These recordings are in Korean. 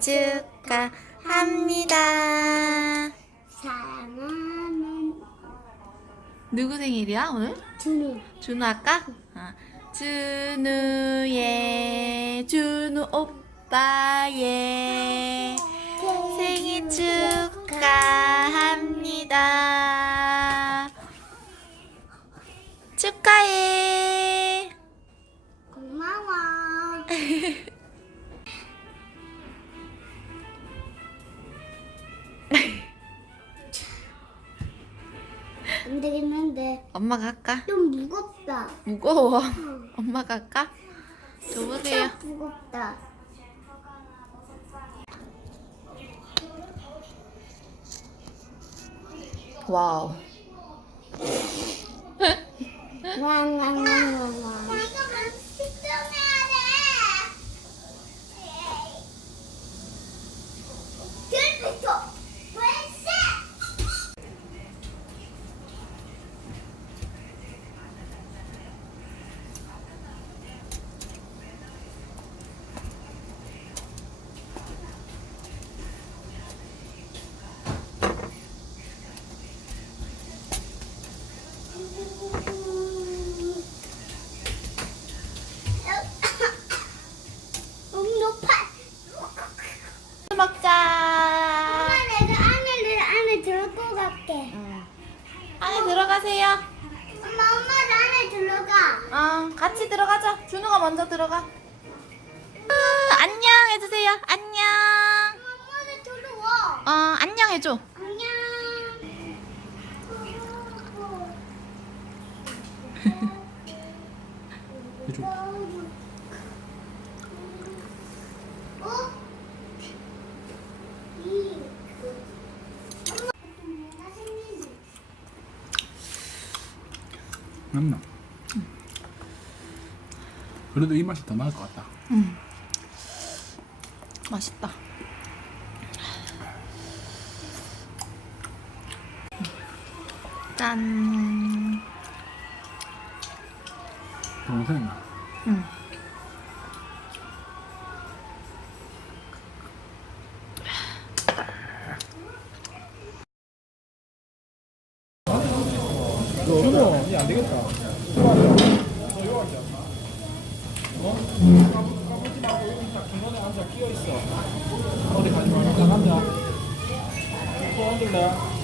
생일 축하합니다. 사랑하는 누구 생일이야 오늘? 준우 준우 아까? 아, 준우의 준우 오빠의 생일 축 엄마가 할까? 좀 무겁다 무거워. 엄마가 할까? 줘보세요. 참 무겁다 와우. 왕왕왕왕왕 해줘. 안녕. 해줘. 엄마. 맞나? 그래도 이 맛이 더 나을 것 같다. 맛있다. 짠. 동생. 응. 안 되겠다. 어디 가지 말고 딱 앉아. 또 앉을래?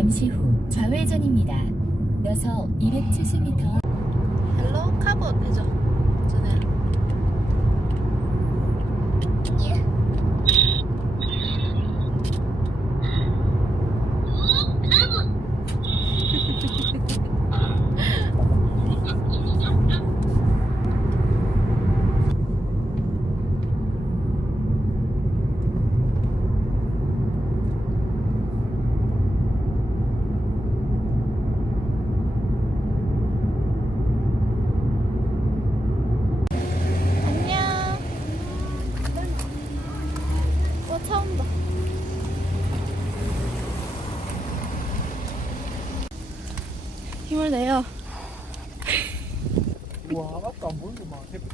잠시 후 좌회전입니다. 이어서 270m 헬로 카봇 해줘. 준우야. 안녕. 와, 차 온다. 힘을 내요. 와 아까 안 보이고 막 햇빛.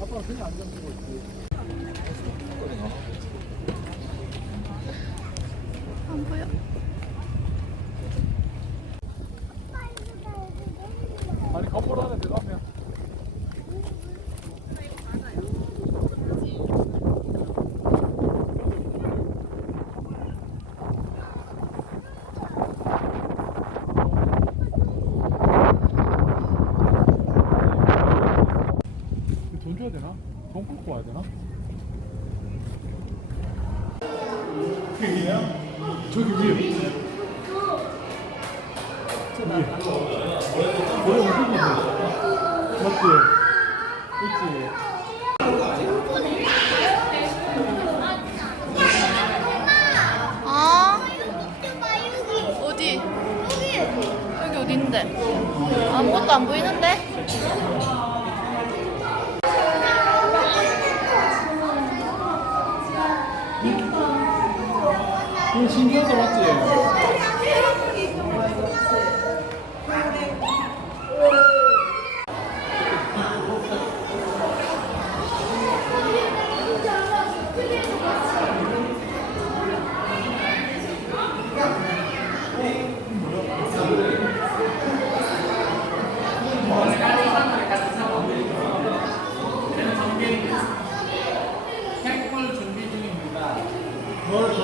아빠가 그냥 안 잡는 거 있지. 안 보여. 아니 건물 안에 들어가면 돈 줘야 되나? 와야 되나? 저기 위에 위에 원래 건데? 맞지? 아무것도 안 보이는데? 이거 신기하다 맞지?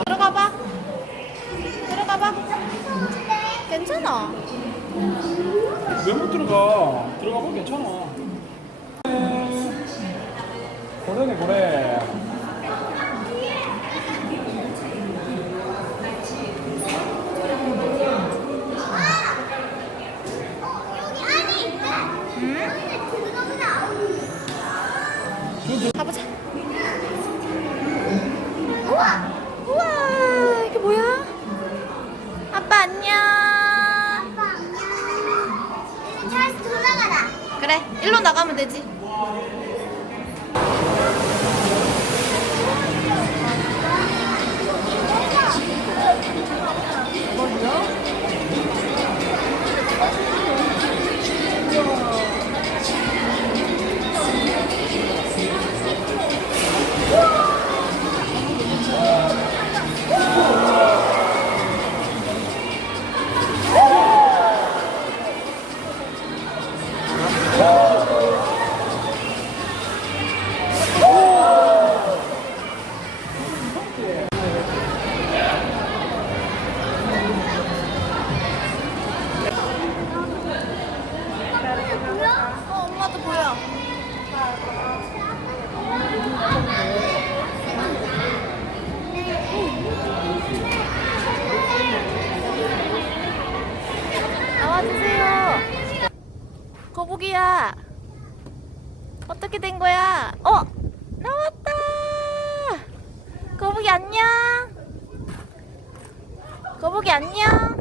들어가 봐. 들어가 봐. 괜찮아. 왜 못 들어가? 들어가 보면 괜찮아. 고래네 고래. 거북이야. 어떻게 된 거야? 어, 나왔다. 거북이 안녕. 거북이. 안녕.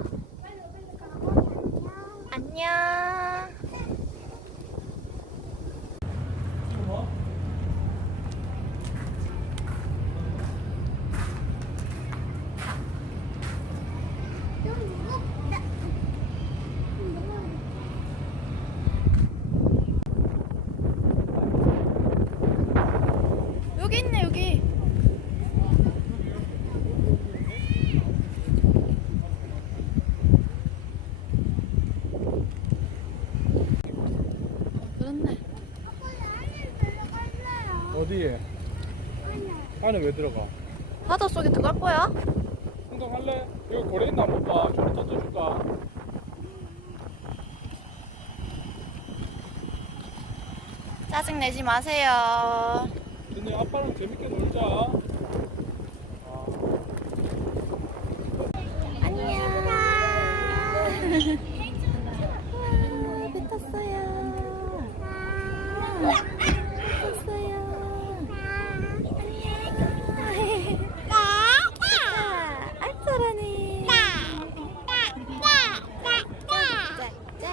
여기 있네 여기. 그렇네. 어디에? 안에 왜 들어가? 바다 속에 들어갈 거야? 운동할래? 여기 고래 있나 봐. 저리 던져줄까? 짜증 내지 마세요. 근데 아빠랑 재밌게 놀자. 아, 안녕. 와, 배 탔어요. 배 탔어요. 안녕. 아, 잘하네. 짜, 짜.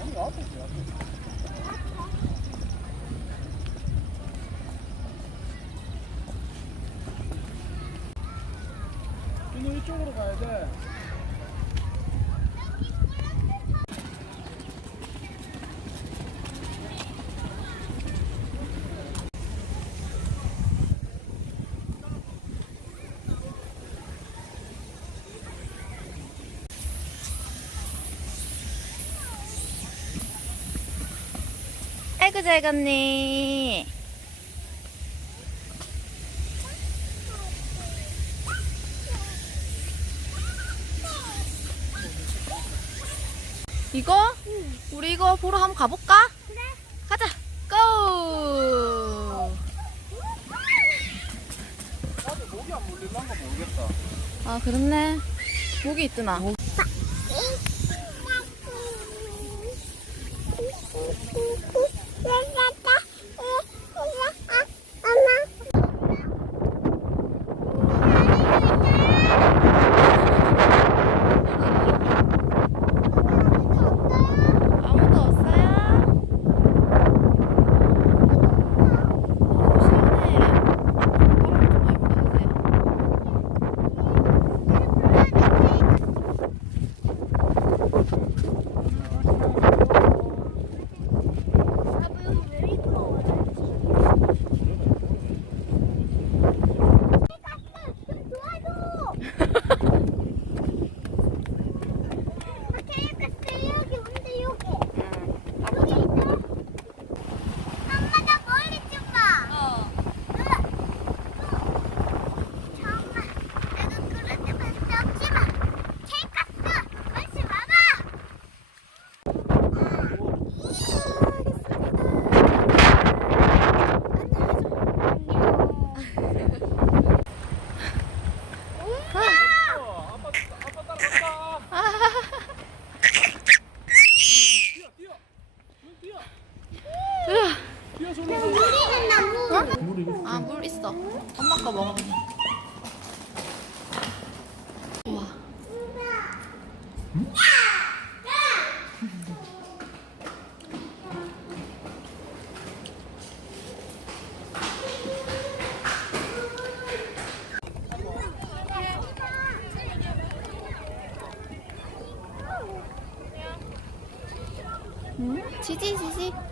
아니, 앞에 있어, 앞에 있어. 준우 이쪽으로 가야 돼. 아이고 잘 갔네. 이거? 우리 이거 보러 한번 가볼까? 그래. 가자. 고! 나도 목이 안 물릴란가 모르겠다. 아 그렇네. 목이 있더나. 음? 지지, 지지.